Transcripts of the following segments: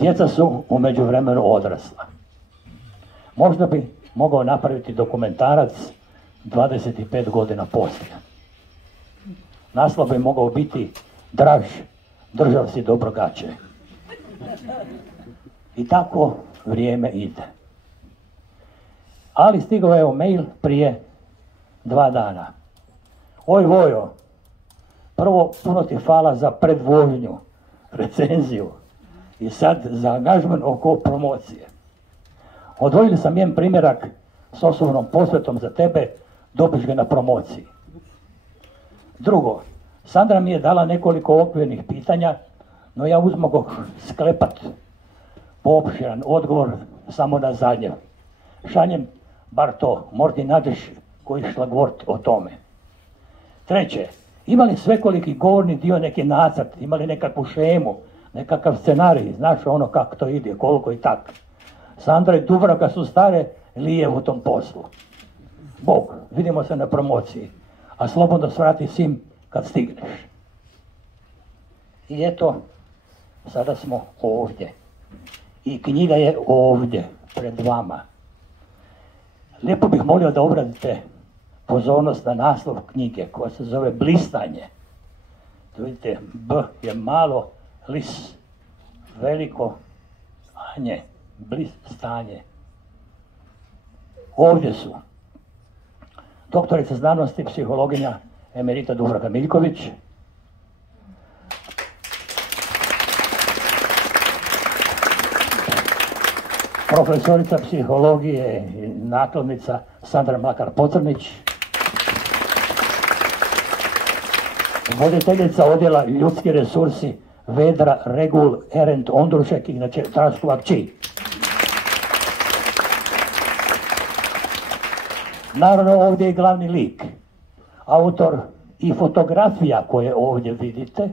Djeca su u međuvremenu odrasla. Možda bi mogao napraviti dokumentarac 25 godina poslije. Naslov bi mogao biti Draž, držav si dobro gaće. I tako vrijeme ide. Ali stigao je mail prije 2 dana. Oj Vojo, prvo puno ti hvala za predvožnju, recenziju i sad za angažman oko promocije. Odvojili sam jedan primjerak s osobnom posvetom za tebe, dobiš ga na promociji. Drugo, Sandra mi je dala nekoliko okvirnih pitanja, no ja uzmogu sklepat poopširan odgovor samo na zadnje. Šanjem bar to, možda nađeš koji šlagvort o tome. Treće, imali svekoliki govorni dio neki nacrt, imali nekakvu šemu, nekakav scenarij, znaš ono kako to ide, koliko i tak. Sandra i Dubravka su stare lije u tom poslu. Bog, vidimo se na promociji, a slobodno svrati sim kad stigneš. I eto, sada smo ovdje. I knjiga je ovdje, pred vama. Lijepo bih molio da obratite pozornost na naslov knjige koja se zove Blistanje. Tu vidite, B je malo, lis, veliko, anje, blistanje. Ovdje su doktorica znanosti, psihologinja emerita Dubravka Miljković, profesorica psihologije i nakladnica Sandra Mlakar-Pocrnić, voditeljica odjela ljudski resursi Vedra Regul Erend Ondrušek, inače Traskova kći. Naravno ovdje je glavni lik, autor i fotografija koje ovdje vidite.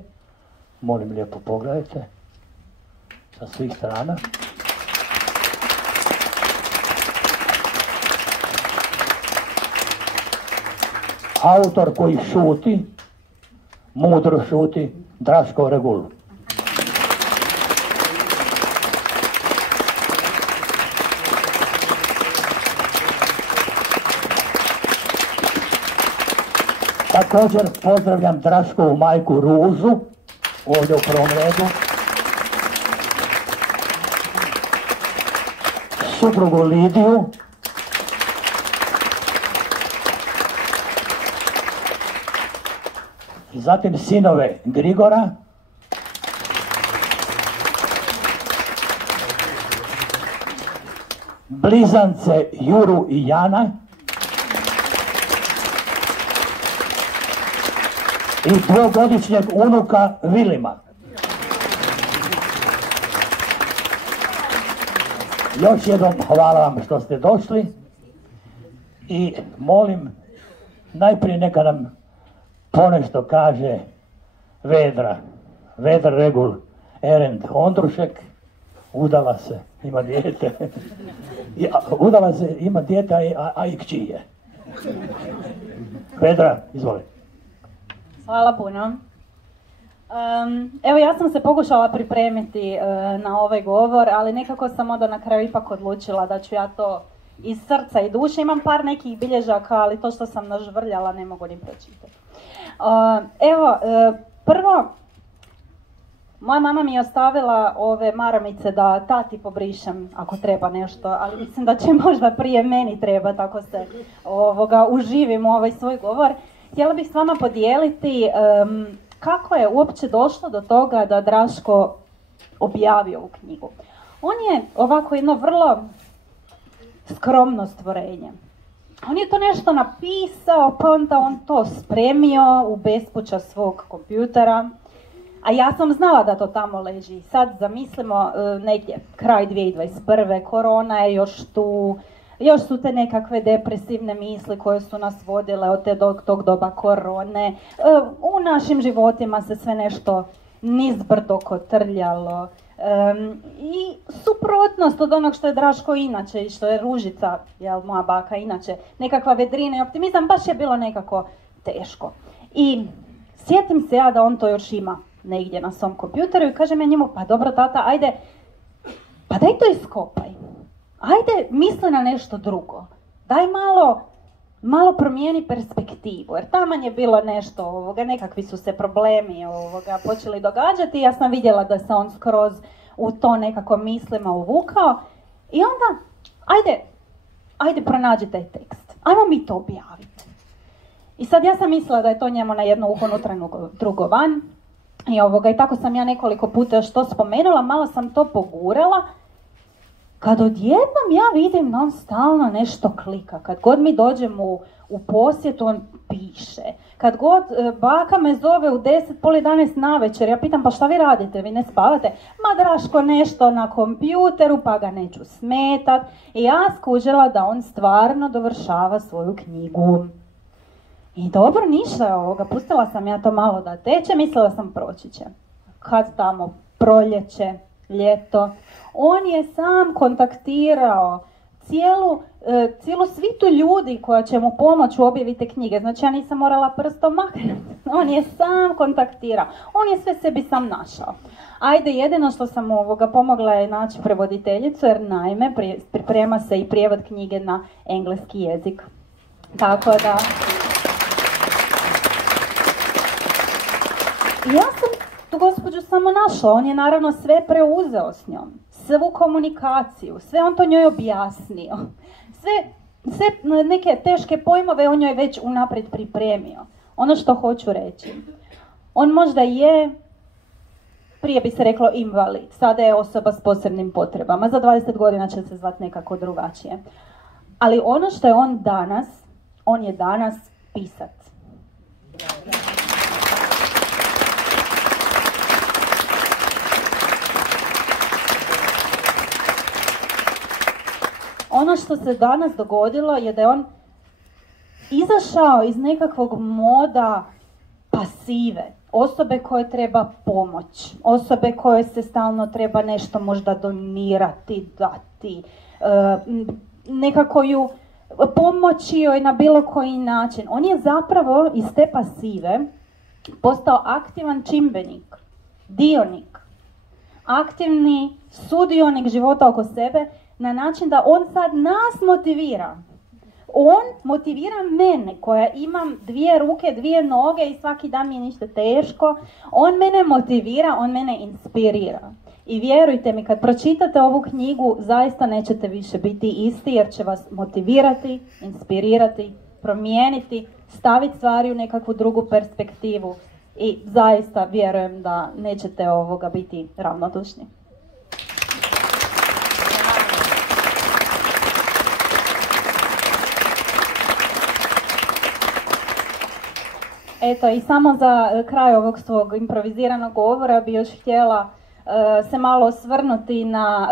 Molim lijepo pogledajte sa svih strana. Autor koji šuti, mudro šuti, Draško Regul. Također pozdravljam Draškovu majku Ružu, ovdje u prvom redu. Suprugu Lidiju. Zatim sinove Grigora. Blizance Juru i Jana. I 2-godišnjeg unuka Vilima. Još jednom hvala vam što ste došli i molim najprije neka nam ponešto kaže Vedra Regul Erend Ondrušek, udala se, ima dijete. Udala se, ima dijete, a i kći je. Vedra, izvoli. Hvala puno. Evo ja sam se pokušala pripremiti na ovaj govor, ali nekako sam onda na kraju ipak odlučila da ću ja to iz srca i duše. Imam par nekih bilježaka, ali to što sam nažvrljala ne mogu ni pročitati. Prvo, moja mama mi je ostavila ove maramice da tati pobrišem ako treba nešto, ali mislim da će možda prije meni trebati ako se uživim u ovaj svoj govor. Htjela bih s vama podijeliti kako je uopće došlo do toga da Draško objavio ovu knjigu. On je ovako jedno vrlo skromno stvorenje. On je to nešto napisao, pa onda on to spremio u bespuća svog kompjutera, a ja sam znala da to tamo leži. Sad zamislimo negdje kraj 2021. Korona je još tu, još su te nekakve depresivne misli koje su nas vodile od tog doba korone. U našim životima se sve nešto nizbrdo kotrljalo. I suprotnost od onog što je Draško inače i što je Ružica, moja baka inače, nekakva vedrina i optimizam, baš je bilo nekako teško. I sjetim se ja da on to još ima negdje na svom kompjuteru i kažem ja njemu, pa dobro tata, ajde, pa daj to iskopaj. Ajde, misli na nešto drugo. Daj malo promijeni perspektivu, jer taman je bilo nešto, nekakvi su se problemi počeli događati. Ja sam vidjela da se on skroz u to nekako mislima uvukao. I onda, ajde pronađi taj tekst. Ajmo mi to objaviti. I sad ja sam mislila da je to njemu na jedno uho unutra, drugo van. I tako sam ja nekoliko puta još to spomenula, malo sam to pogurala. Kad odjednom ja vidim da on stalno nešto klika, kad god mi dođem u posjet, on piše. Kad god baka me zove u 10, pol 11 navečer, ja pitam pa šta vi radite, vi ne spavate? Ma Draško nešto na kompjuteru, pa ga neću smetat. I ja skužila da on stvarno dovršava svoju knjigu. I dobro, ništa pustila sam ja to malo da teče, mislila sam proći će. Kad tamo proljeće, ljeto, on je sam kontaktirao cijelu svitu ljudi koja će mu pomoći u objavi te knjige. Znači ja nisam morala prstom maknuti. On je sam kontaktirao. On je sve sebi sam našao. Ajde, jedino što sam pomogla je naći prevoditeljicu, jer naime priprema se i prijevod knjige na engleski jezik. Tako da... Ja sam tu gospođu samo našla, on je naravno sve preuzeo s njom, svu komunikaciju, sve on to njoj objasnio, sve neke teške pojmove on njoj već unaprijed pripremio. Ono što hoću reći, on možda je, prije bi se reklo invalid, sada je osoba s posebnim potrebama, za 20 godina će se zvati nekako drugačije. Ali ono što je on je danas pisac. Ono što se danas dogodilo je da je on izašao iz nekakvog moda pasive, osobe koje treba pomoć, osobe koje se stalno treba nešto možda donirati, dati, nekako ju pomoći joj na bilo koji način. On je zapravo iz te pasive postao aktivan čimbenik, dionik, aktivni sudionik života oko sebe, na način da on sad nas motivira. On motivira mene koja imam 2 ruke, 2 noge i svaki dan mi je ništa teško. On mene motivira, on mene inspirira. I vjerujte mi, kad pročitate ovu knjigu, zaista nećete više biti isti, jer će vas motivirati, inspirirati, promijeniti, staviti stvari u nekakvu drugu perspektivu. I zaista vjerujem da nećete biti ravnodušni. Eto, i samo za kraj ovog svog improviziranog govora bi još htjela se malo osvrnuti na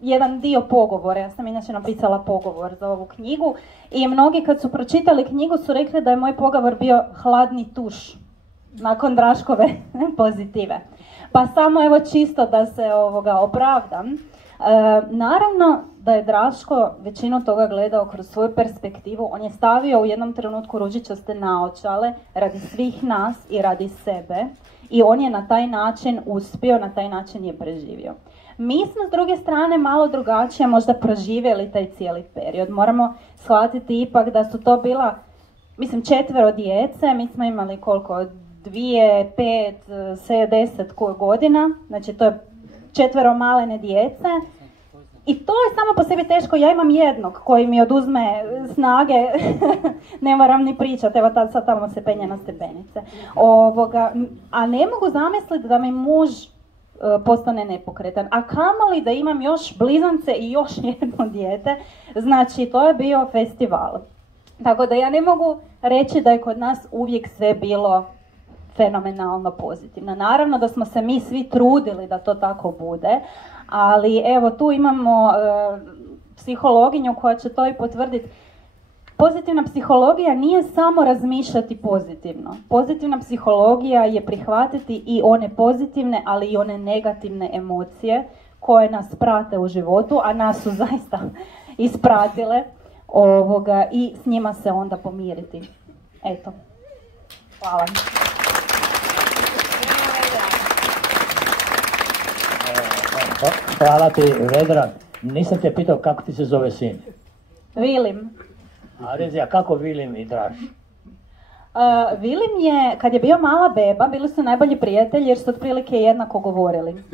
jedan dio pogovora. Ja sam inače napisala pogovor za ovu knjigu i mnogi kad su pročitali knjigu su rekli da je moj pogovor bio hladni tuš nakon Draškove pozitive. Pa samo evo čisto da se opravdam. Naravno da je Draško većinu toga gledao kroz svoju perspektivu. On je stavio u jednom trenutku ružičaste naočale radi svih nas i radi sebe i on je na taj način uspio, na taj način je preživio. Mi smo s druge strane malo drugačije možda proživjeli taj cijeli period. Moramo shvatiti ipak da su to bila, 4 djece, mi smo imali koliko, 2, 5, 10 godina, znači to je 4 malene djece. I to je samo po sebi teško, ja imam jednog koji mi oduzme snage, ne moram ni pričati, evo sad tamo se penje na stepenice. A ne mogu zamisliti da mi muž postane nepokretan, a kamoli da imam još blizance i još jedno dijete, znači to je bio festival. Tako da ja ne mogu reći da je kod nas uvijek sve bilo fenomenalno pozitivno. Naravno da smo se mi svi trudili da to tako bude, ali evo tu imamo psihologinju koja će to i potvrditi. Pozitivna psihologija nije samo razmišljati pozitivno. Pozitivna psihologija je prihvatiti i one pozitivne, ali i one negativne emocije koje nas prate u životu, a nas su zaista ispratile i s njima se onda pomiriti. Eto. Hvala. Hvala ti, Vedra. Nisam te pitao kako ti se zove sin. Vilim. A rezi, a kako Vilim i Draž? Vilim je, kad je bio mala beba, bili su najbolji prijatelji jer su otprilike jednako govorili.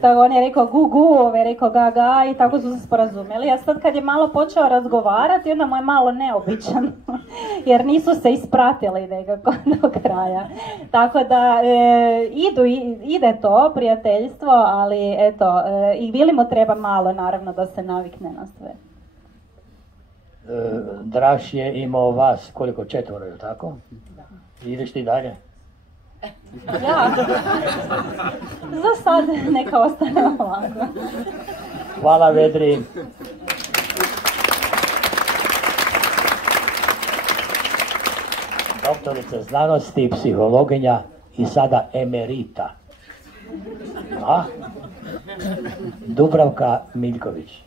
Tako on je rekao gu gu, ovaj je rekao ga ga i tako su se sporazumjeli. A sad kad je malo počeo razgovarati, onda mu je malo neobičan, jer nisu se ispratili nekako do kraja. Tako da ide to prijateljstvo, ali eto, i Vilimu treba malo naravno da se navikne na sve. Draž je imao vas koliko, 4, je li tako? Ideš ti dalje? Ja, za sad neka ostane ovako. Hvala Vedri. Doktorica znanosti, psihologinja i sada emerita. A? Dubravka Miljković.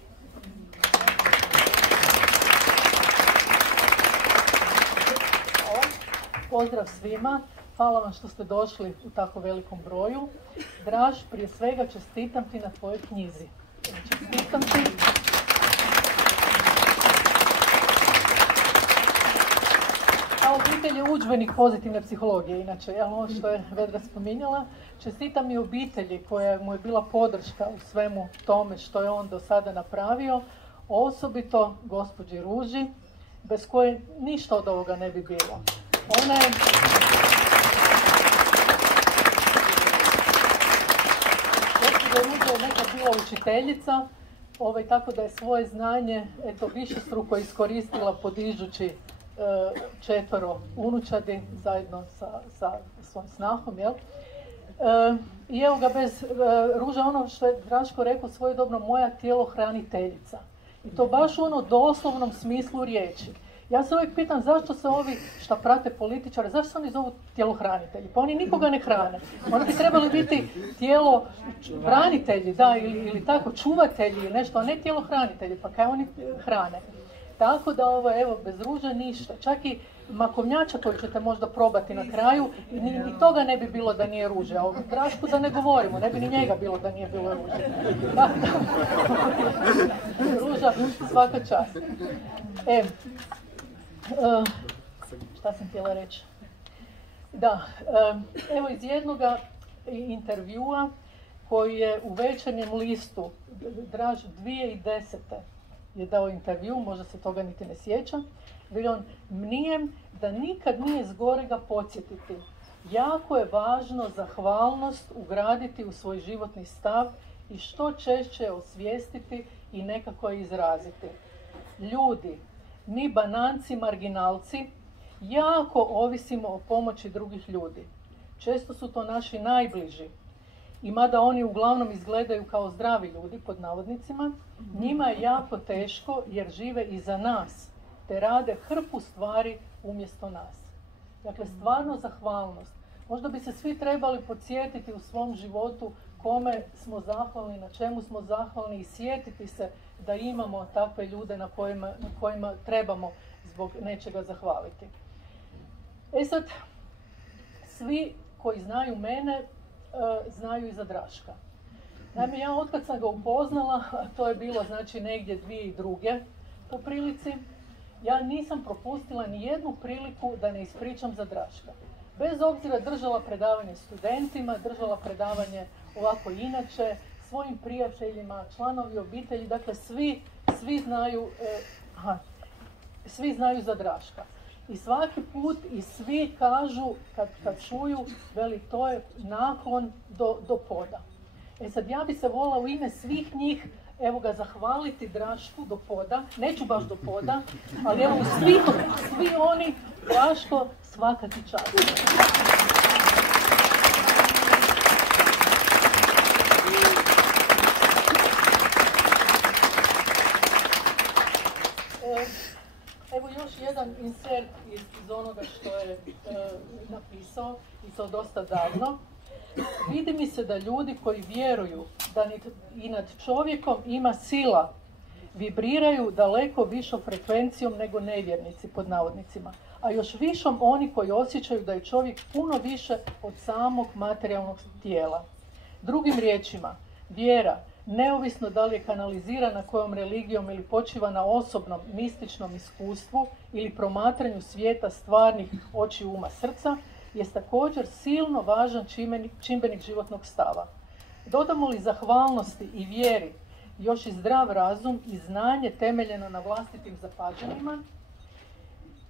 Pozdrav svima, hvala vam što ste došli u tako velikom broju. Draž, prije svega čestitam ti na tvojoj knjizi. Čestitam ti. Ta obitelj je udžbenik pozitivne psihologije, inače, ono što je Vedra spominjala. Čestitam i obitelji koja mu je bila podrška u svemu tome što je on do sada napravio, osobito gospođi Ruži, bez koje ništa od ovoga ne bi bilo. Ona je nekad bila učiteljica, tako da je svoje znanje višestruko iskoristila podižući 4 unučadi zajedno sa svojim snahom. Jel? I evo ga, bez Ruža, ono što je Draško rekao svojedobno, moja tjelohraniteljica. I to baš u ono doslovnom smislu riječi. Ja se uvijek pitam zašto se ovi šta prate političare, zašto se oni zovu tjelohranitelji? Pa oni nikoga ne hrane. Oni bi trebali biti tjelohranitelji, da, ili tako, čuvatelji ili nešto, a ne tjelohranitelji, pa kaj oni hrane. Tako da evo, bez Ruže ništa. Čak i makovnjača koji ćete možda probati na kraju, ni toga ne bi bilo da nije Ruže. A o Drašku da ne govorimo, ne bi ni njega bilo da nije bilo Ruže. Ruža, svaka čast. Šta sam htjela reći? Da, evo iz jednoga intervjua koji je u Večernjem listu, Draž 2010. je dao intervju, možda se toga niti ne sjeća, veli on, mnijem da nikad nije zgorega podsjetiti. Jako je važno zahvalnost ugraditi u svoj životni stav i što češće osvijestiti i nekako je izraziti. Ljudi, mi bananci, marginalci, jako ovisimo o pomoći drugih ljudi. Često su to naši najbliži. I mada oni uglavnom izgledaju kao zdravi ljudi, pod navodnicima, njima je jako teško jer žive iza nas, te rade hrpu stvari umjesto nas. Dakle, stvarno zahvalnost. Možda bi se svi trebali podsjetiti u svom životu kome smo zahvalni, na čemu smo zahvalni i sjetiti se da imamo takve ljude na kojima trebamo zbog nečega zahvaliti. Sad, svi koji znaju mene, znaju i za Draška. Naime, ja otkad sam ga upoznala, a to je bilo znači negdje 2002. po prilici, ja nisam propustila ni jednu priliku da ne ispričam za Draška. Bez obzira držala predavanje studentima, držala predavanje ovako inače, svojim prijateljima, članovi obitelji, dakle svi znaju za Draška. I svaki put i svi kažu, kad čuju, veli to je naklon do poda. Sad ja bi se volila u ime svih njih, evo ga, zahvaliti Drašku do poda, neću baš do poda, ali evo svi oni, Draško, svaka ti čast. Evo još jedan insert iz onoga što je napisao, i to dosta davno. Vidi mi se da ljudi koji vjeruju da i nad čovjekom ima sila, vibriraju daleko višom frekvencijom nego nevjernici, pod navodnicima. A još višom oni koji osjećaju da je čovjek puno više od samog materijalnog tijela. Drugim riječima, vjera, neovisno da li je kanalizirana kojom religijom ili počiva na osobnom, mističnom iskustvu ili promatranju svijeta stvarnih oči, uma, srca, je također silno važan čimbenik životnog stava. Dodamo li zahvalnosti i vjeri još i zdrav razum i znanje temeljeno na vlastitim zapažanjima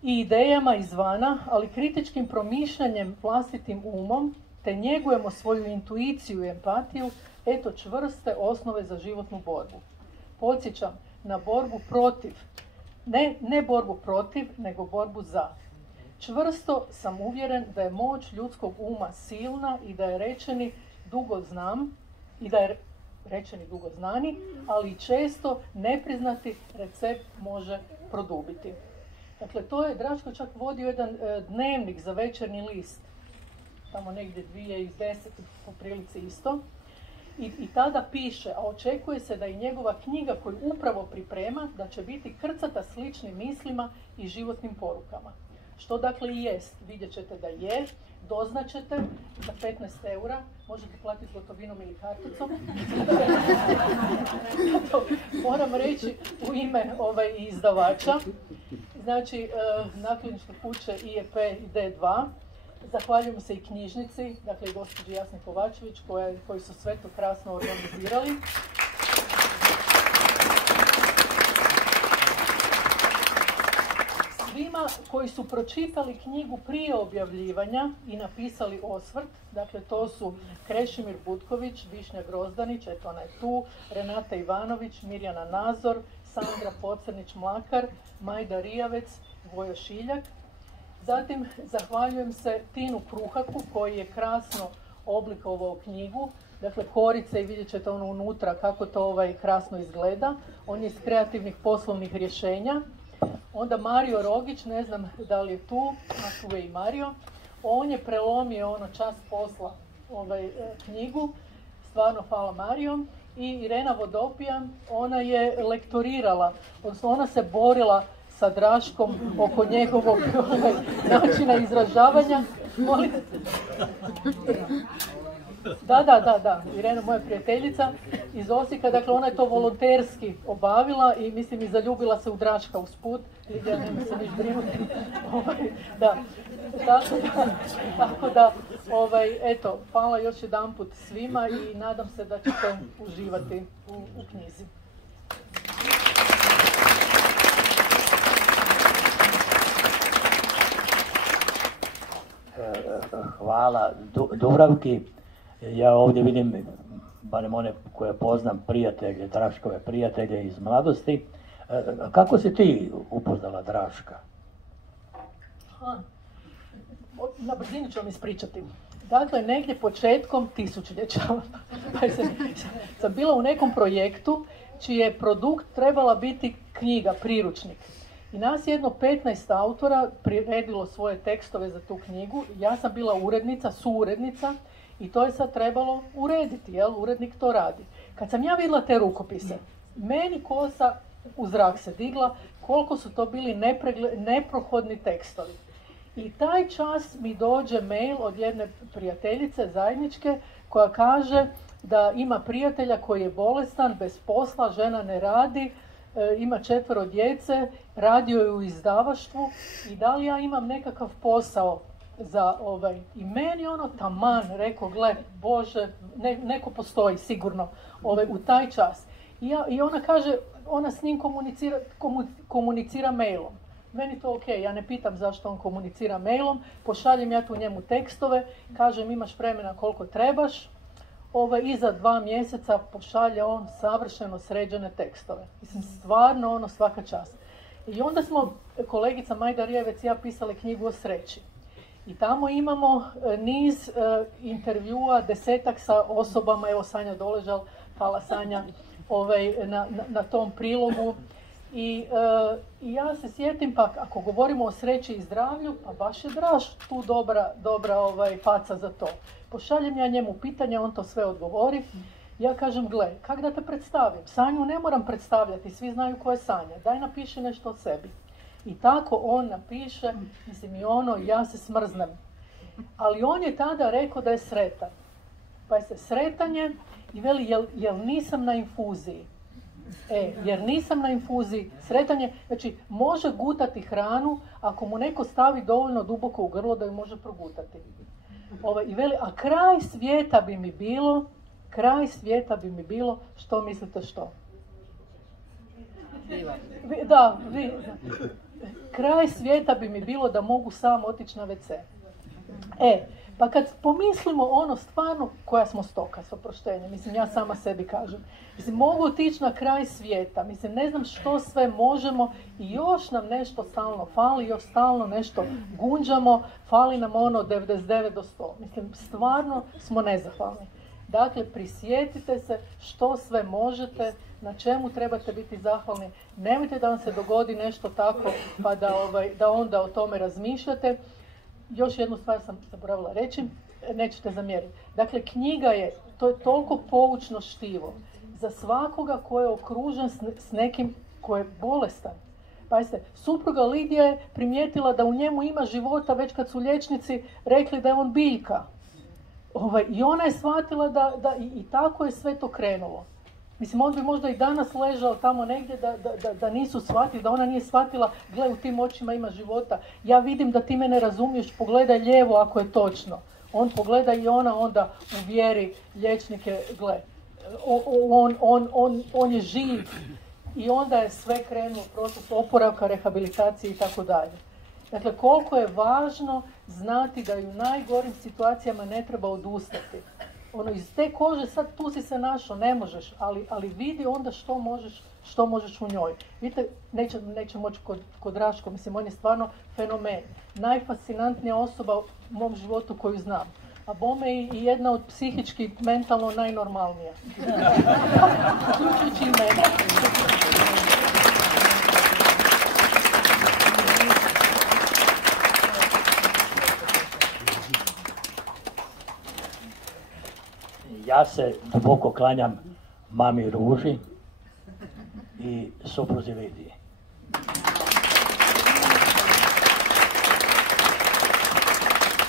i idejama izvana, ali kritičkim promišljanjem vlastitim umom, te njegujemo svoju intuiciju i empatiju, eto čvrste osnove za životnu borbu. Podsjećam na borbu protiv, ne borbu protiv, nego borbu za. Čvrsto sam uvjeren da je moć ljudskog uma silna i da je rečeni dugo znani, ali i često nepriznati recept može produbiti. Dakle, to je Draško čak vodio jedan dnevnik za Večernji list, tamo negdje 2010, po prilici isto. I tada piše, a očekuje se da i njegova knjiga koju upravo priprema, da će biti krcata sličnim mislima i životnim porukama. Što dakle i jest, vidjet ćete da je, doznaćete za 15 eura, možete platiti gotovinom ili karticom. Moram reći u ime izdavača, znači nakladničke kuće IEP i D2. Zahvaljujem se i knjižnici, dakle i gospođi Jasni Kovačević koji su sve to krasno organizirali. Svima koji su pročitali knjigu prije objavljivanja i napisali osvrt, dakle to su Krešimir Butković, Višnja Grozdanić, eto ona je tu, Renata Ivanović, Mirjana Nazor, Sandra Pocrnić-Mlakar, Majda Rijavec, Vojo Šiljak. Zatim zahvaljujem se Tinu Kruhaku koji je krasno oblikovao knjigu, dakle korice i vidjet ćete ono unutra kako to krasno izgleda. On je iz kreativnih poslovnih rješenja. Onda Mario Rogić, ne znam da li je tu, a tu je i Mario. On je prelomio čast posla knjigu, stvarno hvala Mario. I Irena Vodopijan, ona je lektorirala, odnosno ona se borila sa Draškom oko njegovog načina izražavanja. Molite? Da, Irena, moja prijateljica iz Osijeka, dakle ona je to volonterski obavila i mislim i zaljubila se u Draška usput, Lidija nema se niš brinuti. Da. Tako da, eto, hvala još jedanput svima i nadam se da ćete uživati u knjizi. Hvala Dubravki. Ja ovdje vidim, barem one koje poznam, prijatelje, Draškove prijatelje iz mladosti. Kako si ti upoznala Draška? Na brzinu ću vam ispričati. Dakle, negdje početkom tisućljeća sam bila u nekom projektu čiji je produkt trebala biti knjiga, priručnik. I nas je jedno 15 autora priredilo svoje tekstove za tu knjigu. Ja sam bila urednica, suurednica i to je sad trebalo urediti, jel? Urednik to radi. Kad sam ja vidjela te rukopise, meni kosa u zrak se digla koliko su to bili neprohodni tekstovi. I taj čas mi dođe mail od jedne prijateljice zajedničke koja kaže da ima prijatelja koji je bolestan, bez posla, žena ne radi, ima 4 djece, radio je u izdavaštvu i da li ja imam nekakav posao za I meni taman, rekao, gle, Bože, neko postoji sigurno u taj čas. I ona kaže, ona s njim komunicira mailom. Meni to ok, ja ne pitam zašto on komunicira mailom, pošaljem ja tu njemu tekstove, kažem imaš vremena koliko trebaš, i za 2 mjeseca pošalje on savršeno sređene tekstove. Mislim, stvarno svaka čast. I onda smo, kolegica Majda Rijevec i ja pisali knjigu o sreći. I tamo imamo niz intervjua, 10-ak sa osobama, evo Sanja Doležal, hvala Sanja, na tom prilogu. I ja se sjetim, pa ako govorimo o sreći i zdravlju, pa baš je Draž tu dobra faca za to. Pošaljem ja njemu pitanje, on to sve odgovori. Ja kažem, gle, kak da te predstavim? Sanju ne moram predstavljati, svi znaju ko je Sanja. Daj napiši nešto o sebi. I tako on napiše, mislim i ja se smrznem. Ali on je tada rekao da je sretan. Pa se sretanje i veli, jel nisam na infuziji? Jer nisam na infuziji, sretanje, znači može gutati hranu ako mu neko stavi dovoljno duboko u grlo da ju može progutati. I veli, a kraj svijeta bi mi bilo, što mislite što? Da, kraj svijeta bi mi bilo da mogu sam otići na WC. Pa kad pomislimo ono stvarno koja smo stoka s oproštenjem, mislim ja sama sebi kažem, mislim mogu otići na kraj svijeta, mislim ne znam što sve možemo i još nam nešto stalno fali, još stalno nešto gunđamo, fali nam ono 99 do 100, mislim stvarno smo nezahvalni. Dakle, prisjetite se što sve možete, na čemu trebate biti zahvalni, nemojte da vam se dogodi nešto tako pa da onda o tome razmišljate. Još jednu stvar sam zaboravila reći, nećete zamjeriti. Dakle, knjiga je, to je toliko poučno štivo za svakoga ko je okružen s nekim ko je bolestan. Pazite, supruga Lidija je primijetila da u njemu ima života već kad su liječnici rekli da je on biljka. I ona je shvatila da i tako je sve to krenulo. Mislim, on bi možda i danas ležao tamo negdje da nisu shvatili, da ona nije shvatila, gle, u tim očima ima života. Ja vidim da ti me ne razumiješ, pogledaj lijevo ako je točno. On pogleda i ona onda uvjeri liječnike, gle, on je živ. I onda je sve krenulo, proces oporavka, rehabilitacije i tako dalje. Dakle, koliko je važno znati da i u najgorim situacijama ne treba odustati. Iz te kože sad tu si se našao, ne možeš, ali vidi onda što možeš u njoj. Vidite, neće moći kod Raško, mislim, on je stvarno fenomen. Najfascinantnija osoba u mom životu koju znam. A bome i jedna od psihički, mentalno najnormalnija. Uključujući i mene. Ja se duboko klanjam mami Ruži i supruzi Lidiji.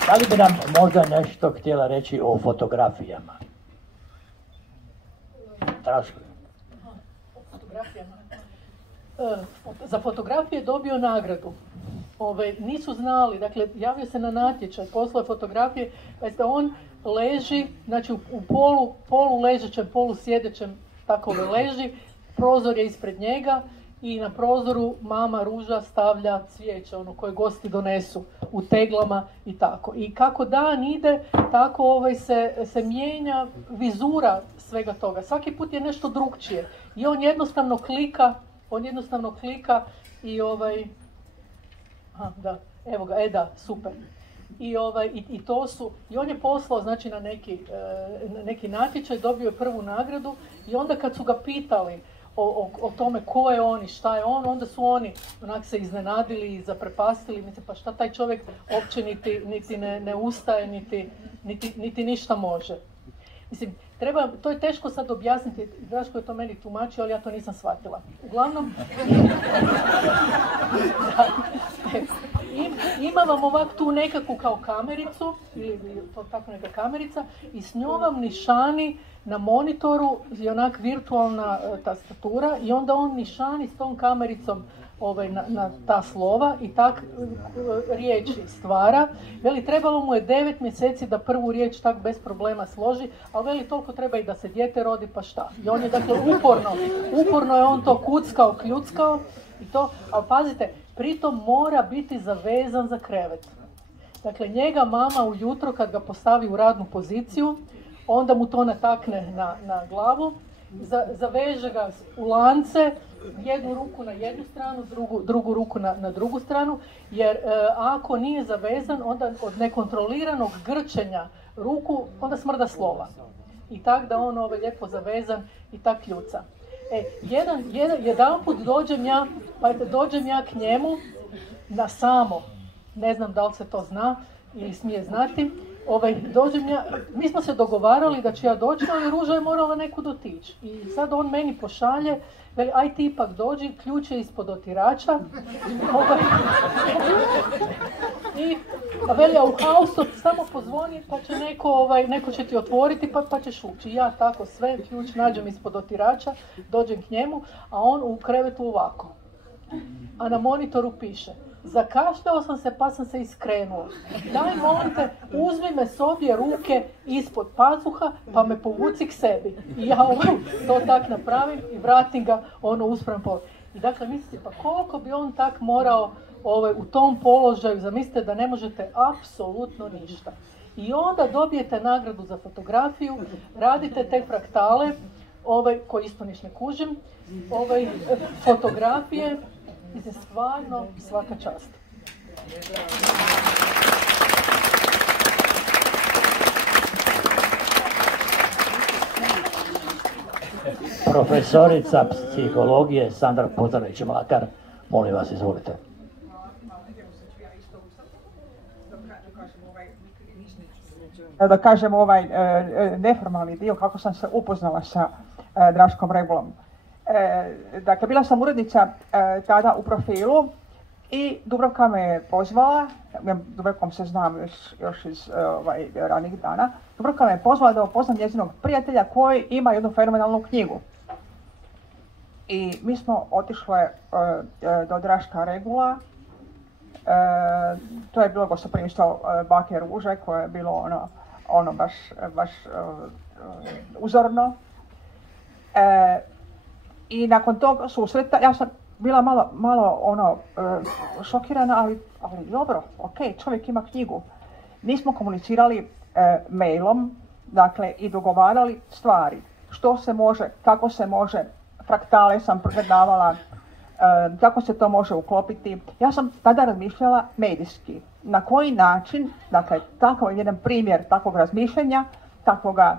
Da li bi nam možda nešto htjela reći o fotografijama? Traško. Za fotografije je dobio nagradu. Nisu znali, dakle, javio se na natječaj, poslao fotografije, pa on leži, znači u polu ležećem, polu sjedećem, tako leži, prozor je ispred njega i na prozoru mama Ruža stavlja cvijeće, koje gosti donesu u teglama i tako. I kako dan ide, tako se mijenja vizura svega toga. Svaki put je nešto drugčije i on jednostavno klika i da, evo ga, da, super. I to su, i on je poslao znači na neki natječaj, dobio je prvu nagradu i onda kad su ga pitali o tome ko je on i šta je on, onda su oni onak se iznenadili i zaprepastili, mislim pa šta taj čovjek uopće niti ne ustaje, niti ništa može. Mislim, to je teško sad objasniti, Draško je to meni tumačio, ali ja to nisam shvatila. Uglavnom, ima vam ovak tu nekakvu kao kamericu, ili to tako neka kamerica, i s njom vam nišani na monitoru je onak virtualna tastatura i onda on nišani s tom kamericom na ta slova i tak riječi stvara. Veli, trebalo mu je 9 mjeseci da prvu riječ tak bez problema složi, ali veli, toliko treba i da se dijete rodi, pa šta. I on je dakle uporno je on to kuckao, kljuckao i to, ali pazite, pritom mora biti zavezan za krevet. Dakle, njega mama ujutro kad ga postavi u radnu poziciju, onda mu to natakne na glavu, zaveže ga u lance, jednu ruku na jednu stranu, drugu ruku na drugu stranu, jer ako nije zavezan, onda od nekontroliranog grčenja ruku, onda smrda slova. I tak da on lijepo zavezan i tak kljuca. Jedanput dođem ja k njemu na samo, ne znam da li se to zna ili smije znati, dođem ja, mi smo se dogovarali da ću ja doći, ali Ruža je morala nekud otići. I sad on meni pošalje, veli, aj ti ipak dođi, ključ je ispod otirača. I veli, a u haosu samo pozvoni pa će neko će ti otvoriti pa ćeš ući. Ja tako sve, ključ nađem ispod otirača, dođem k njemu, a on u krevetu ovako. A na monitoru piše: zakašljao sam se pa sam se iskrenuo. Daj molim te, uzmi me s obje ruke ispod pazuha pa me povuci k sebi. I ja to tak napravim i vratim ga uspravim položaj. I dakle, mislite, pa koliko bi on tak morao u tom položaju, zamislite da ne možete apsolutno ništa. I onda dobijete nagradu za fotografiju, radite te fraktale, koji isto niš ne kužim, fotografije, i stvarno svaka čast. Profesorica psihologije Sandra Pozarić-Mlakar, molim vas, izvolite. Da kažem neformalni dio kako sam se upoznala sa Draškom Regulom. Dakle, bila sam urednica tada u Profilu i Dubravka me je pozvala, Dubravkom se znam još iz ranih dana, Dubravka me je pozvala da upoznam njezinog prijatelja koji ima jednu fenomenalnu knjigu. I mi smo otišle do Draška Regula. To je bilo gostoprimstvo bake Ruže koje je bilo baš uzorno. I nakon tog susreta, ja sam bila malo šokirana, ali dobro, ok, čovjek ima knjigu. Nismo komunicirali mailom, dakle, i dogovarali stvari. Što se može, kako se može, fraktale sam pregledavala, kako se to može uklopiti. Ja sam tada razmišljala medijski. Na koji način, dakle, takav jedan primjer takvog razmišljanja, takvoga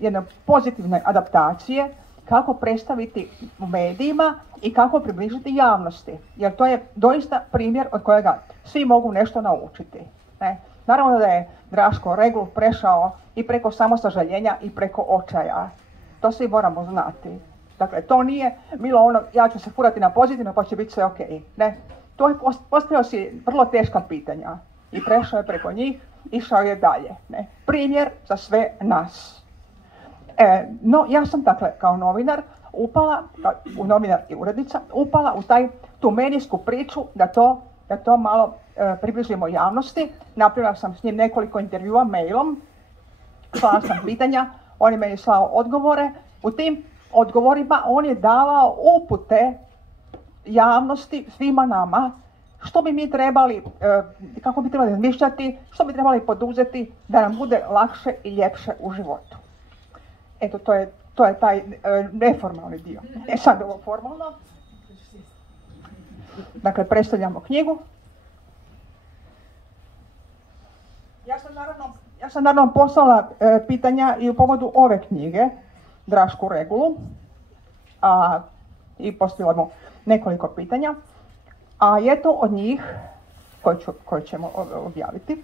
jedne pozitivne adaptacije, kako predstaviti u medijima i kako približiti javnosti. Jer to je doista primjer od kojega svi mogu nešto naučiti. Ne? Naravno da je Draško Regul prešao i preko samosažaljenja i preko očaja. To svi moramo znati. Dakle, to nije bilo ja ću se furati na pozitivno pa će biti sve ok. Ne? To je postavio si vrlo teška pitanja i prešao je preko njih, išao je dalje. Ne? Primjer za sve nas. No, ja sam dakle kao novinar novinar i urednica, upala u tu medijsku priču da to malo približimo javnosti. Napravila sam s njim nekoliko intervjua mailom, slala sam pitanja, on je meni slao odgovore. U tim odgovorima on je davao upute javnosti, svima nama, što bi mi trebali, kako bi trebali razmišljati, što bi trebali poduzeti da nam bude lakše i ljepše u životu. Eto, to je taj neformalni dio. Sad ovo formalno. Dakle, predstavljamo knjigu. Ja sam naravno poslala pitanja i u povodu ove knjige, Drašku Regulu, i postavila mu nekoliko pitanja, a jedno od njih, koje ćemo objaviti,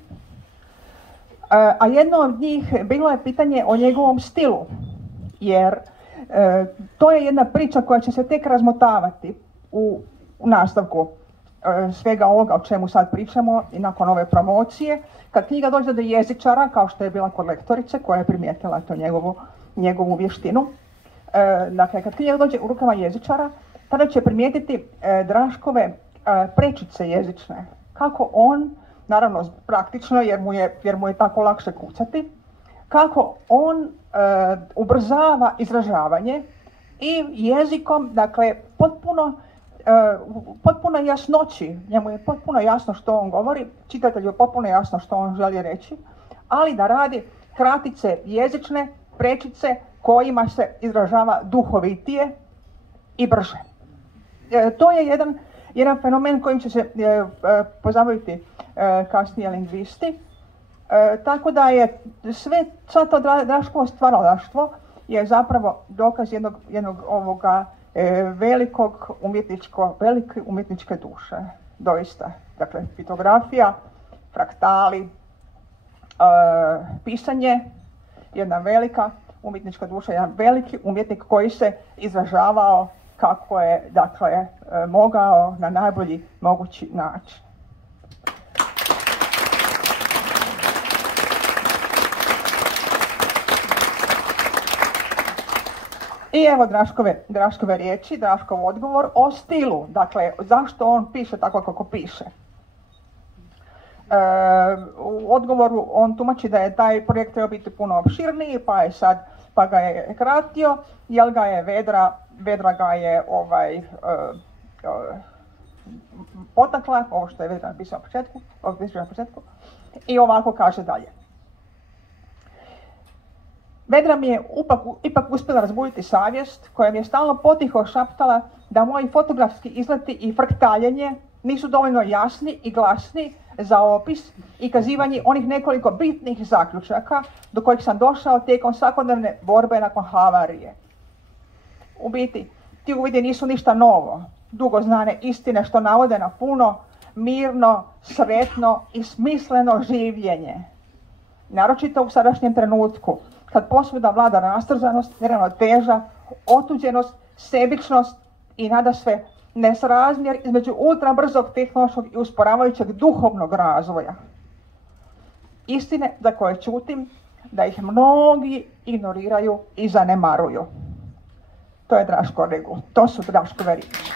a jedno od njih bilo je pitanje o njegovom stilu, jer to je jedna priča koja će se tek razmotavati u nastavku svega ovoga o čemu sad pričamo i nakon ove promocije. Kad knjiga dođe do jezičara, kao što je bila kod lektorice koja je primijetila to njegovu vještinu, dakle kad knjiga dođe u rukama jezičara, tada će primijetiti Draškove prečice jezične. Kako on, naravno praktično jer mu je tako lakše kucati, kako on ubrzava izražavanje i jezikom, dakle potpuno jasnoći, njemu je potpuno jasno što on govori, čitatelju je potpuno jasno što on želi reći, ali da radi kratice jezične, prečice kojima se izražava duhovitije i brže. To je jedan fenomen kojim će se pozabaviti kasnije lingvisti. Tako da je sve to Draškovo stvaralaštvo je zapravo dokaz jednog ovoga velike umjetničke duše, doista. Dakle, fotografija, fraktali, pisanje, jedna velika umjetnička duša, jedan veliki umjetnik koji se izražavao kako je, dakle, mogao na najbolji mogući način. I evo Draškove riječi, Draškov odgovor o stilu. Dakle, zašto on piše tako kako piše. U odgovoru on tumači da je taj projekt trebao biti puno opširniji, pa ga je kratio, jer ga je Vedra ga je potakla, ovo što je Vedra napisao na početku, i ovako kaže dalje. Vedra mi je ipak uspjela razbuditi savjest koja mi je stalno potiho šaptala da moji fotografski izleti i frktaljenje nisu dovoljno jasni i glasni za opis i kazivanje onih nekoliko bitnih zaključaka do kojih sam došao tijekom svakodnevne borbe nakon havarije. U biti, ti uvidi nisu ništa novo, dugo znane istine što navode na puno, mirno, sretno i smisleno življenje. Naročito u sadašnjem trenutku, kad posvuda vlada rastrzanost, neravnoteža, otuđenost, sebičnost i nadasve nesrazmjer između ultrabrzog tehnološkog i usporavajućeg duhovnog razvoja. Istine za koje čutim da ih mnogi ignoriraju i zanemaruju. To je Draško Regul. To su Draškove riječi.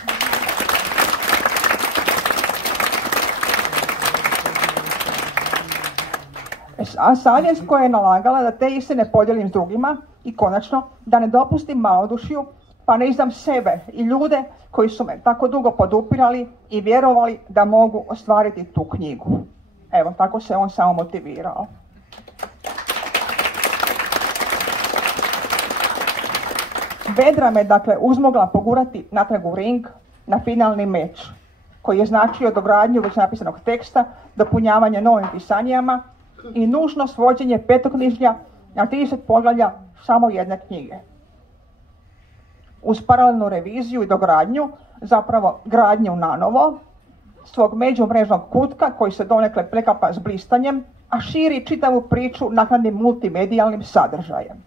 A savjest koja je nalagala da te istine podijelim s drugima i konačno da ne dopustim malodušju pa ne izdam sebe i ljude koji su me tako dugo podupirali i vjerovali da mogu ostvariti tu knjigu. Evo, tako se on samo motivirao. Vedra me, dakle, uzmogla pogurati natrag u ring na finalni meč, koji je značio dogradnju već napisanog teksta, dopunjavanje novim pisanjama i nužnost vođenje petoknjižja na 30 poglavlja samo jedne knjige. Uz paralelnu reviziju i dogradnju, zapravo gradnju nanovo, svog međumrežnog kutka koji se donekle prekapa s blistanjem, a širi čitavu priču naknadnim multimedijalnim sadržajem.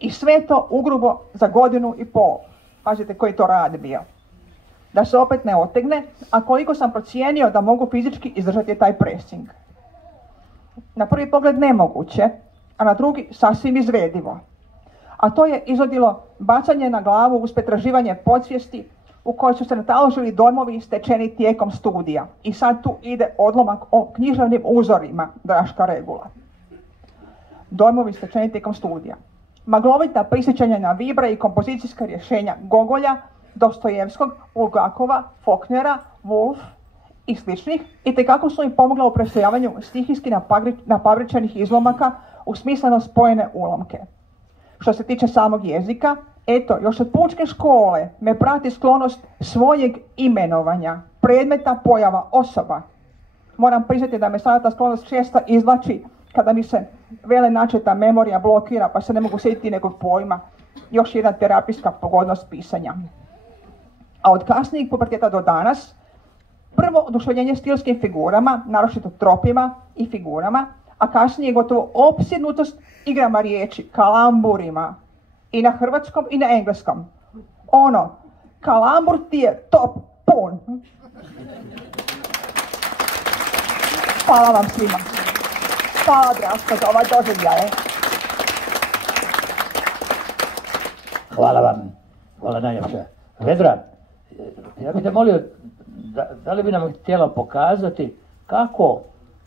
I sve to ugrubo za 1,5 godinu. Pazite koji to rad bio. Da se opet ne otegne, a koliko sam procijenio da mogu fizički izdržati taj pressing. Na prvi pogled nemoguće, a na drugi sasvim izvedivo. A to je izvodilo bacanje na glavu uz pretraživanje podsvijesti u kojoj su se nataložili dojmovi stečeni tijekom studija. I sad tu ide odlomak o književnim uzorima Draška Regula. Dojmovi stečeni tijekom studija. Maglovita prisjećanja na vibre i kompozicijska rješenja Gogolja, Dostojevskog, Bulgakova, Faulknera, Woolf i sličnih, i tekako su im pomogla u prestrojavanju stihijski napabričanih izlomaka u smisleno spojene ulomke. Što se tiče samog jezika, eto, još od pučke škole me prati sklonost svojeg imenovanja, predmeta, pojava, osoba. Moram priznati da me sada ta sklonost često izvlači kada mi se vele načeta memorija blokira pa se ne mogu sjetiti nekog pojma. Još jedna terapijska pogodnost pisanja. A od kasnijeg puberteta do danas, prvo oduševljenje stilskim figurama, naročito tropima i figurama, a kasnije gotovo opsjednutost igrama riječi, kalamburima, i na hrvatskom i na engleskom. Ono, kalambur ti je top pun. Hvala vam svima. Hvala Draško za ovaj doživljaj. Hvala vam. Hvala najljepše. Vedra, ja bih te molio, da li bi nam htjela pokazati kako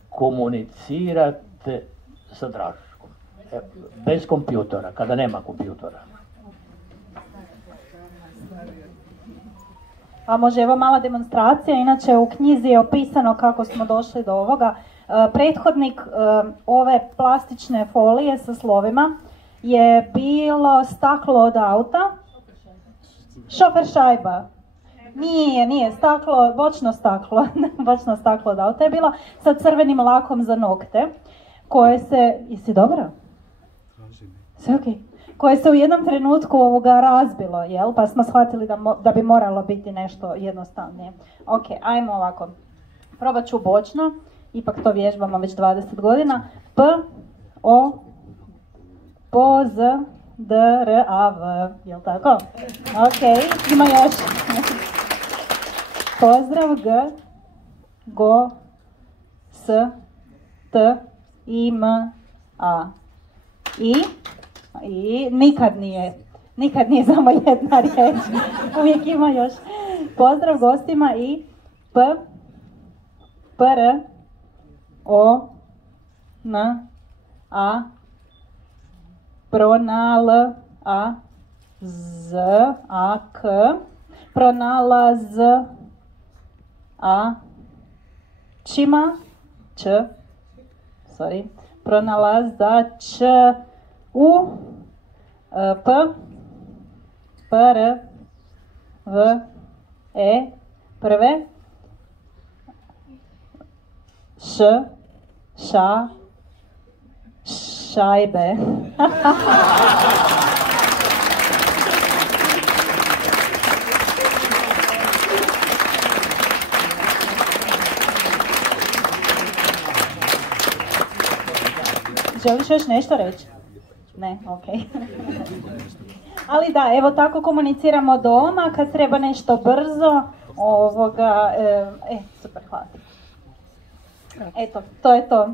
komunicirate sa Draškom? Bez kompjutora, kada nema kompjutora. A može, evo mala demonstracija, inače u knjizi je opisano kako smo došli do ovoga. Prethodnik ove plastične folije sa slovima je bilo staklo od auta, šofer šajba. Nije, staklo, bočno staklo od auta je bilo sa crvenim lakom za nokte, koje se, jesi dobro? Sve okej. Koje se u jednom trenutku razbilo, jel? Pa smo shvatili da bi moralo biti nešto jednostavnije. Ok, ajmo ovako. Probat ću bočno, ipak to vježbamo već 20 godina. P, O, Po, Z, D, R, A, V. Jel tako? Ok, ima još. Pozdrav, G, Go, S, T, I, M, A. I nikad nije samo jedna riječ. Uvijek ima još. Pozdrav gostima i P, R, O, N, A, Pronal, A, Z, A, K, pronalaz, A, čima, Č, sorry, pronalazač, U, P, R, V, E, prve, Š, ša, šajbe. Želiš još nešto reći? Ne, ok. Ali da, evo tako komuniciramo doma, kad treba nešto brzo, super, hvala. Eto, to je to.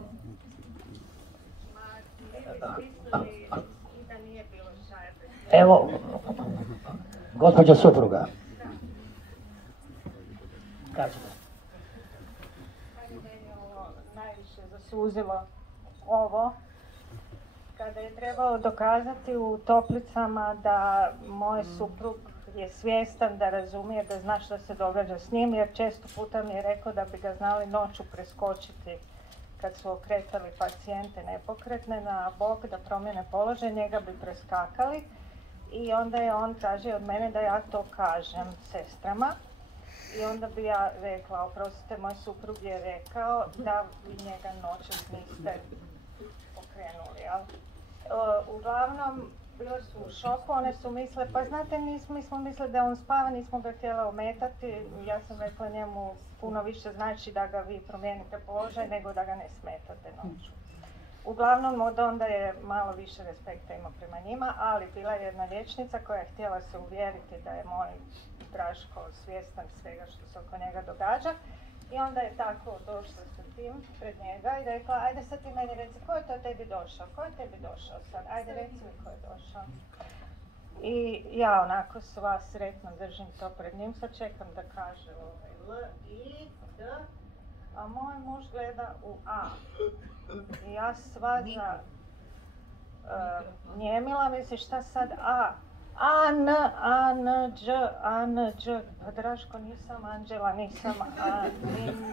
Evo, gospođa supruga. Kažete. Najviše zasuzilo ovo, kada je trebalo dokazati u toplicama da moj suprug je svjestan, da razumije, da zna što se događa s njim, jer često puta mi je rekao da bi ga znali noću preskočiti kad su okretali pacijente nepokretne na bok da promjene položaj, njega bi preskakali i onda je on tražio od mene da ja to kažem sestrama i onda bi ja rekla, oprostite, moj suprug je rekao da vi njega noćas niste pokrenuli, jel? Uglavnom, bile su u šoku, one su misle, pa znate, mi smo mislili da on spava, nismo ga htjeli ometati, ja sam rekla njemu puno više znači da ga vi promijenite položaj nego da ga ne smetate noću. Uglavnom, od onda je malo više respekta imao prema njima, ali bila je jedna liječnica koja je htjela se uvjeriti da je moj Draško svjestan svega što se oko njega događa. I onda je tako došla sa tim pred njega i rekla, ajde sad ti meni reci, ko je to tebi došao? Ko je tebi došao sad? Ajde reci mi ko je došao. I ja onako sva sretno držim to pred njim, sad čekam da kaže L, I, D, a moj muž gleda u A. I ja sva njemila, misli šta sad A? A, N, Đ, pa Draško, nisam Anđela, nisam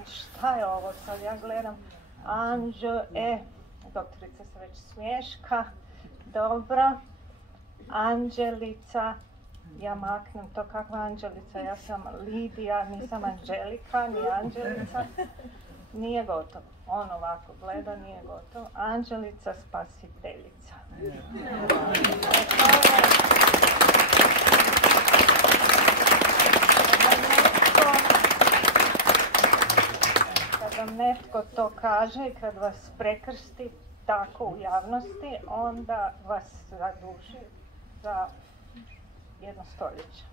šta je ovo sad, ja gledam Anđe, doktorica se već smješka, dobro, Anđelica, ja maknem to, kakva Anđelica, ja sam Lidija, nisam Anđelika, ni Anđelica, nije gotovo, on ovako gleda, nije gotovo, Anđelica spasiteljica. Kad vam netko to kaže i kad vas prekrsti tako u javnosti, onda vas zaduži za jedno stoljeće.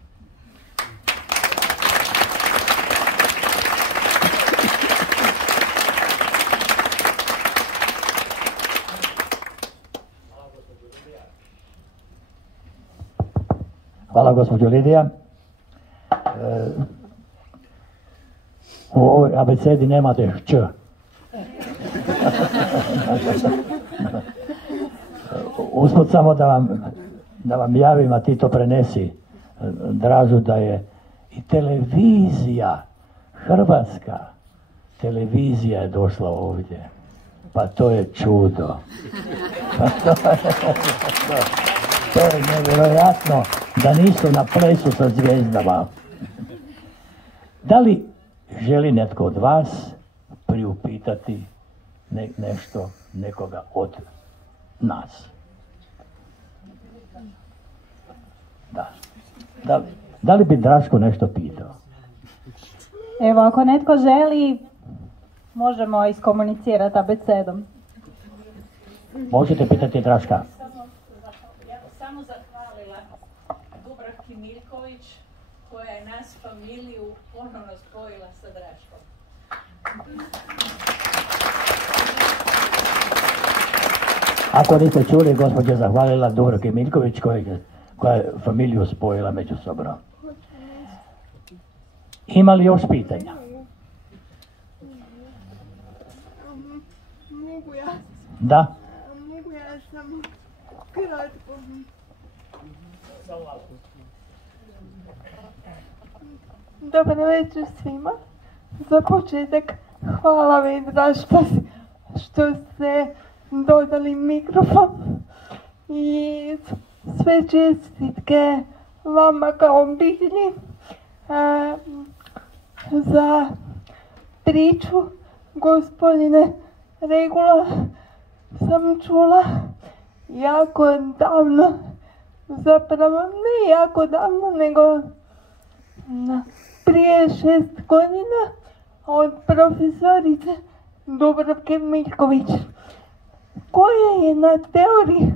Hvala gospođo Lidija. U ovoj abecedi nemate č. Usput samo da vam javim, a ti to prenesi, Dražu, da je i televizija, hrvatska televizija je došla ovdje. Pa to je čudo. To je nevjerojatno da nisu na plesu sa zvijezdama. Da li želi netko od vas priupitati nešto, nekoga od nas? Da li bi Draško nešto pitao? Evo, ako netko želi, možemo iskomunicirati abecedom. Možete pitati Draška. Samo za familiju ponovno spojila sa Draškom. Ako niste čuli, gospođa zahvalila Dubravki Miljković koja je familiju spojila međusobno. Ima li još pitanja? Mogu ja? Da? Mogu ja samo kratko? Dobar večer svima. Za početak hvala vam Draška što ste dodali mikrofon i sve čestitke vama kao obitelji za priču. Gospodine Regula sam čula jako davno, zapravo ne jako davno, nego prije 6 godina od profesorice Dubravke Miljković, koja je na teoriji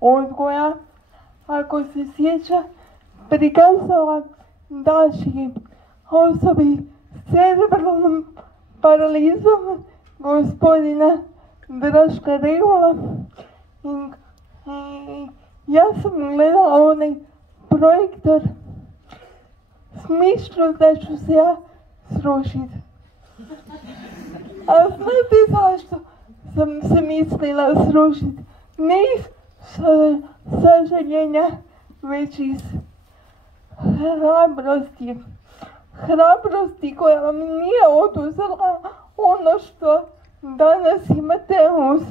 odgoja, ako se sjeća, prikazala Daši, osobi s cerebralnom paralizom, gospodina Draška Regula. I ja sam gledala onaj projektor s mišlju da ću se ja srušiti. A znate zašto sam se mislila srušiti? Ne iz sažaljenja, već iz hrabrosti. Hrabrosti koja vam nije oduzela ono što danas imate uz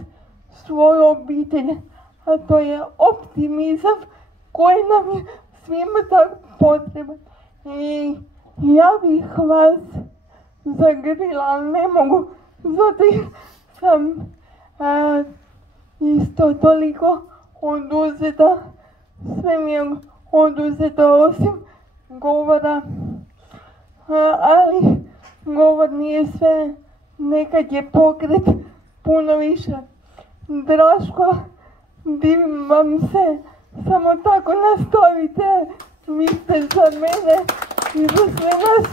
svoju obitelj, a to je optimizam koji nam je svima tako potreban. I ja bih vas zagrlila, ali ne mogu, zato sam isto toliko oduzeta, sve mi je oduzeto osim govora, ali govor nije sve, nekad je pokret puno više. Draško, divim vam se, samo tako nastavite, vi ste za mene i za sve nas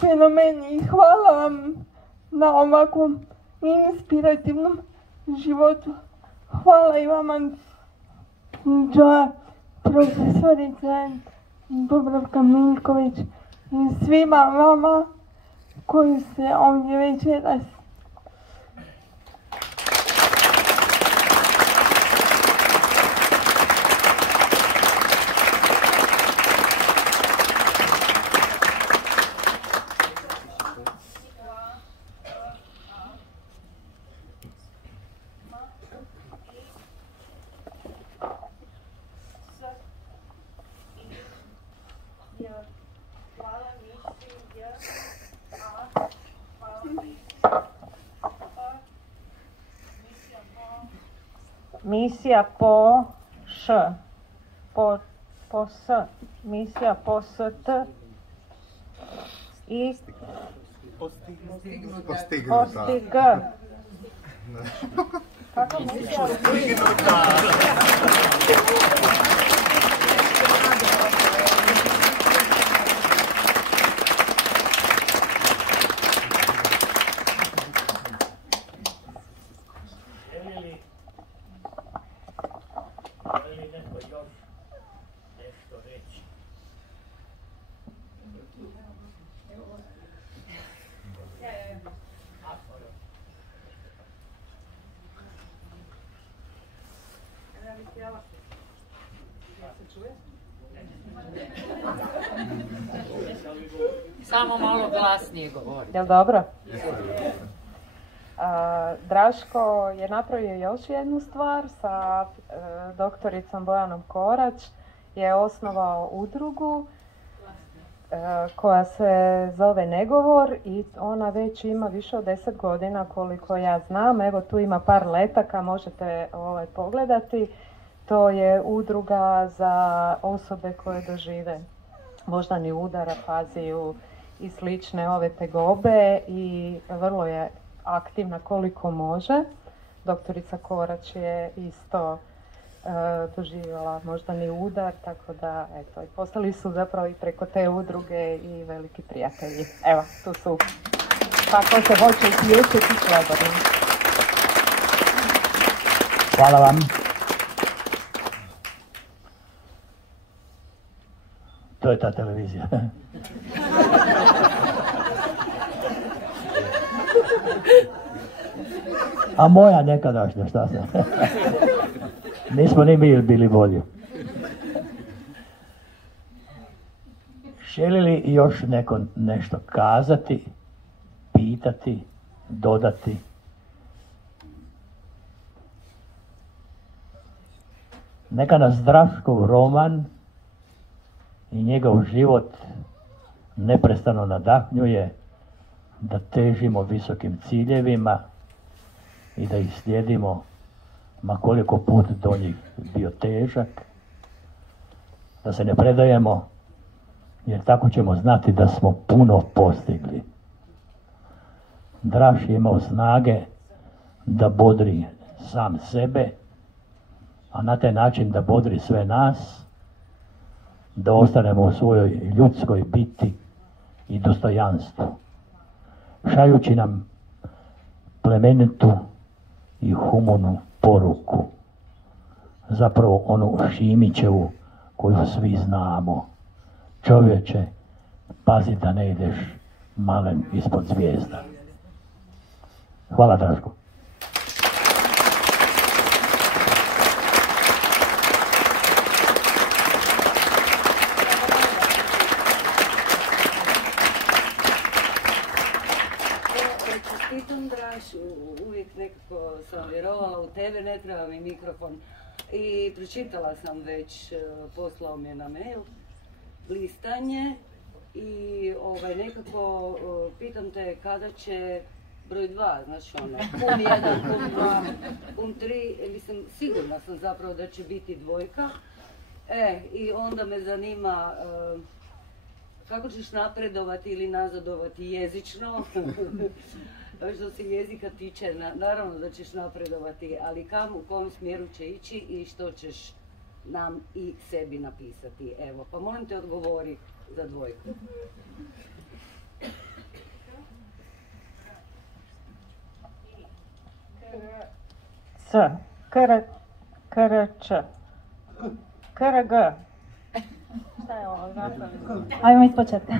fenomen i hvala vam na ovakvom inspirativnom životu. Hvala i vama, profesorica Dubravka Miljković, i svima vama koji ste ovdje večeras. Misija po š, po s, misija po s, t i postig. Kako misija? Samo malo glasnije govori. Jel dobro? Draško je napravio još jednu stvar sa doktoricom Bojanom Korać, je osnovao udrugu koja se zove Negovor i ona već ima više od 10 godina koliko ja znam. Evo tu ima par letaka, možete pogledati. To je udruga za osobe koje dožive moždani udar, afaziju i slične ove tegobe i vrlo je aktivna koliko može. Doktorica Korać je isto doživjela moždani udar, tako da eto, i postali su zapravo i preko te udruge i veliki prijatelji. Evo, tu su, tako se hoće uključiti slobodno. Hvala vam. To je ta televizija. A moja nekadašnja, šta sam? Nismo ni mi bili bolji. Želi li još neko nešto kazati, pitati, dodati? Neka nas Draškov roman i njegov život neprestano nadahnjuje da težimo visokim ciljevima i da ih slijedimo, ma koliko put do njih bio težak, da se ne predajemo, jer tako ćemo znati da smo puno postigli. Draž je imao snage da bodri sam sebe, a na taj način da bodri sve nas, da ostanemo u svojoj ljudskoj biti i dostojanstvu, šaljući nam plemenitu i humanu poruku, zapravo onu Šimićevu koju svi znamo: čovječe, pazi da ne ideš malen ispod zvijezda. Hvala, Dražko. Čestitam, Draž, uvijek nekako sam vjerovala u tebe, ne treba mi mikrofon. I pročitala sam već, poslao mi je na mail, listanje i nekako pitam te kada će broj 2, znači ono, pun 1, pun 2, pun 3, mislim, sigurna sam zapravo da će biti 2. I onda me zanima kako ćeš napredovati ili nazadovati jezično, što se jezika tiče, naravno da ćeš napredovati, ali u kom smjeru će ići i što ćeš nam i sebi napisati. Evo, pa molim te odgovori za 2. C, K-R-Č, K-R-G. Šta je ovo zapravo? Ajmo iz početka.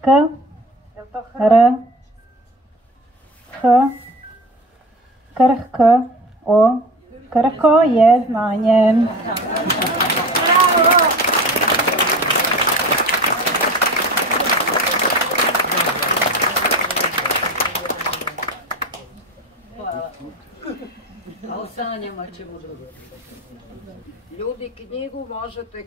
K, R, H, Krh, O. Krko je znanje. Hvala. A o sanjama ćemo drugo. Ljudi, knjigu možete